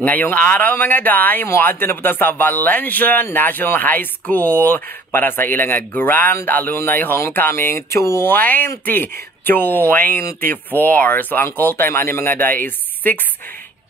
Ngayong araw mga day, muadto na po ta sa Valencia National High School para sa ilang Grand Alumni Homecoming 2024. So ang call time ani mga day is 6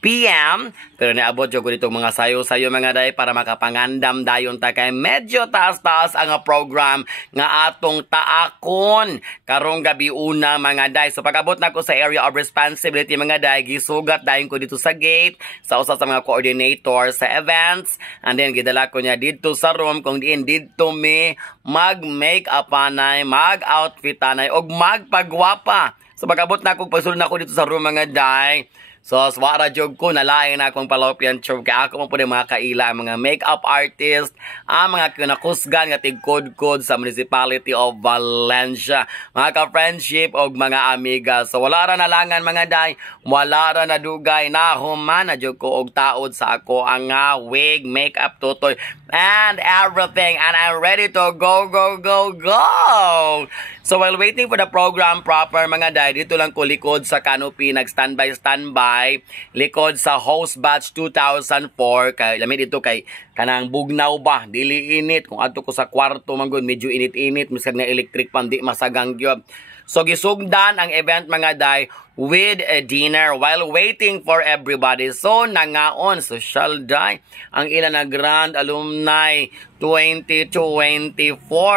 p.m. Pero niabot ko dito mga sayo-sayo mga day para makapangandam dayon ta kay medyo taas-taas ang program nga atong taakon karong gabi una mga day. So pag-abot na ko sa area of responsibility mga day, gisugat dayon ko dito sa gate sa usa sa mga coordinator sa events, and then gidala ko niya dito sa room kung diin dito mi mag-makeup anay, mag-outfit anay og magpagwapa. So pag-abot na ko pasulod na ko dito sa room mga day. So, swara jog ko, nalain na akong fallopian tube. Kaya ako mo po mga kaila, mga makeup artist, ang mga kinakusgan nga tigkod-kod sa Municipality of Valencia. Mga ka-friendship o mga amiga. So, wala ra nalangan mga day, wala ra na dugay na human na jog ko og taod sa ako ang wig, makeup, tutoy, and everything. And I'm ready to go, go, go, go! So, while waiting for the program proper mga day, dito lang ko likod sa canopy, nag-standby, likod sa host batch 2004 kay lamit dito kay kanang bugnaw ba dili init kung adto ko sa kwarto man gud medyo init-init misag na electric pan di masagang gyud. So gisugdan ang event mga day with a dinner while waiting for everybody. So nangaon social day ang ilan na Grand Alumni 2024,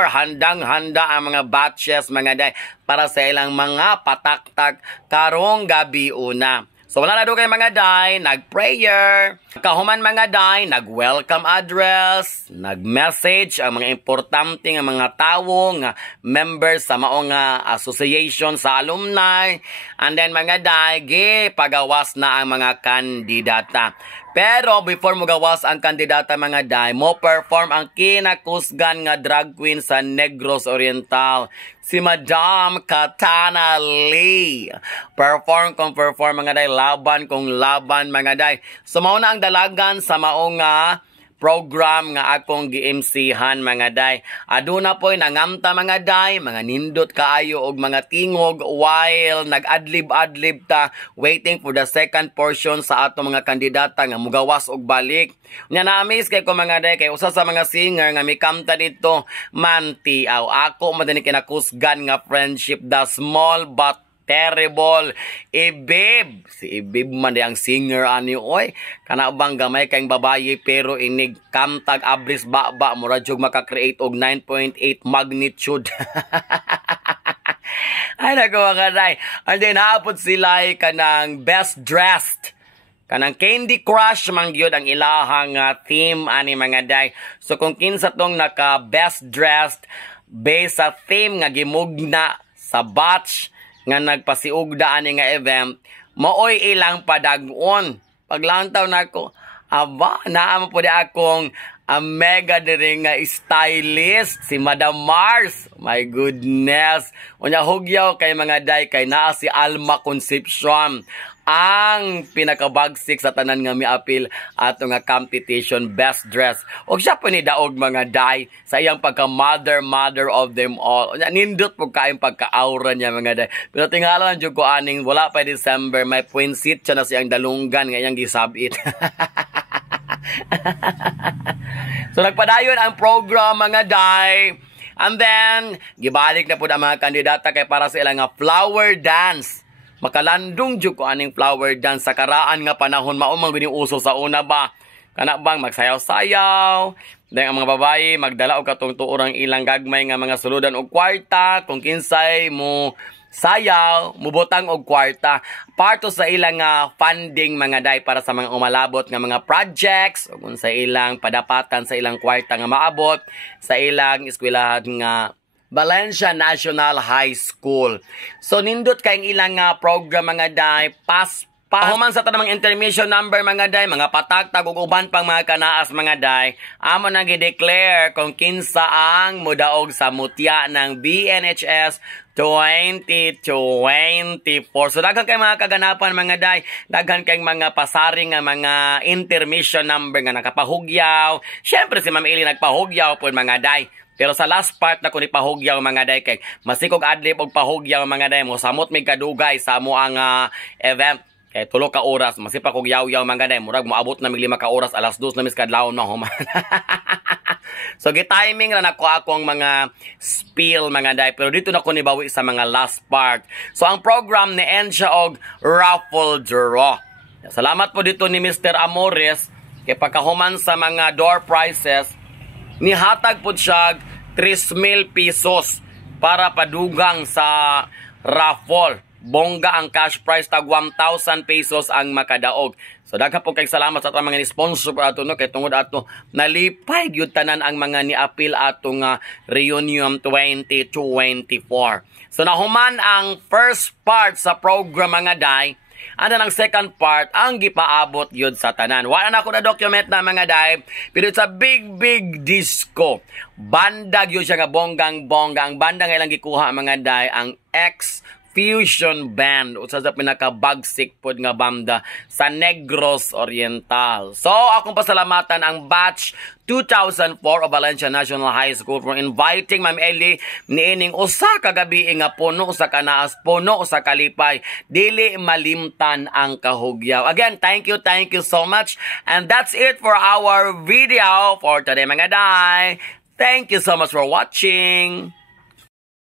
handang-handa ang mga batches mga day para sa ilang mga pataktak karong gabi una. So wala na doon kayo mga day, nag-prayer, kahuman mga day, nag-welcome address, nag-message ang mga importante nga mga tao, nga members sa maong association sa alumni, and then mga day, pagawas na ang mga kandidata. Pero before mo gawas ang kandidata mga day, mo perform ang kinakusgan nga drag queen sa Negros Oriental, si Madam Katana Lee. Perform mga day, laban kung laban mga day. So mauna ang dalagan sa maong program nga akong gi-MC-han mga day. Aduna po'y nangamta mga day, mga nindot kaayo og mga tingog while nag-adlib-adlib ta waiting for the second portion sa ato mga kandidata nga mugawas og balik. Nya na-amaze kay ko mga day kay usa sa mga singer nga mikamta dito mantiaw. Ako man din kinakusgan nga friendship, the small but terrible Ibib. Si Ibib man di ang singer ani oy. Kana bang gamay kayong babayi pero inig kamtag abris baba mura jug maka-create og 9.8 magnitude. Ay nako mga day. And then haapot sila kanang best dressed. Kanang Candy Crush man gyud ang ilahang theme ani mga day. So kung kinsa tong naka best dressed based sa theme nga gimugna sa batch nga nagpasiugda ani nga event, maoy ilang padag-on. Paglantaw nako, aba naa mo pud akong mega diri nga stylist si Madam Mars. My goodness. Unya hugyaw kay mga day kay naa si Alma Concepcion ang pinakabagsik sa tanan nga miapil ato nga competition best dress. Og siya po ni daog mga day sa iyang pagka mother of them all. Nindot po kaayong pagka-aura niya mga day. Pero tingalan jud ko aning wala pa December, may puinsit siya na siyang dalunggan nga iyang gisabit. So nagpadayon ang program mga day. And then gibalik na po ang mga kandidata kay para sa ilang nga flower dance. Makalandong jud ko aning flower dance sa karaan nga panahon mao man uso sa una ba. Kana bang magsayaw-sayaw. Then ang mga babayi magdala og katong tuorang ilang gagmay nga mga suludan og kwarta kung kinsay mo sayaw, mubutang og kwarta. Parto sa ilang funding mga day para sa mga umalabot nga mga projects o kung sa ilang padapatan sa ilang kwarta nga maabot sa ilang eskwelahan nga Valencia National High School. So nindot kayong ilang program mga day, pahuman sa tanang intermission number mga day, mga patagtag ug uban pang mga kanaas mga day, amo nang gi-declare kung kinsa ang mudaog sa mutya ng BNHS 2024. So daghan kay mga kaganapan mga day, daghan kay mga pasaring nga mga intermission number nga nakapahugyaw. Syempre si Ma'am Eli nagpahugyaw po mga day. Pero sa last part na ko ni pahugyaw mga day kay masikog adlib og pahugyaw mga day mo samot may kadugay sa amo ang event. Kay tulo ka oras, masipa kog yaw-yaw mga day, murag moabot na mig 5 ka oras, alas 2 na mis kadlawon na human. So gi-timing na nako akong mga spill mga day, pero dito na ko nibawi sa mga last part. So ang program ni end siya og raffle draw. Salamat po dito ni Mr. Amores kay pagkahuman sa mga door prizes, nihatag po siya 3,000 pesos para padugang sa raffle. Bongga ang cash prize, tag 1,000 pesos ang makadaog. So daghan po kay salamat sa atong mga ni-sponsor ato no, kay tungod ato nalipay gyud tanan ang mga ni-appeal ato nga reunion 2024. So nahuman ang first part sa program mga day. Ano ng second part ang gipaabot yun sa tanan. Wala na ako na document na mga day, pero it's a big disco. Banda yun siya nga bonggang-bongga. Ang banda nga ilang gikuha mga day, ang X-Fusion Band. O sa pinaka-bagsik pod nga banda sa Negros Oriental. So, akong pasalamatan ang batch 2004 of Valencia National High School for inviting Ma'am Ellie niining usa ka gabi nga puno sa kanaas, puno sa kalipay, dili malimtan ang kahugyaw. Again, thank you so much. And that's it for our video for today mga day. Thank you so much for watching.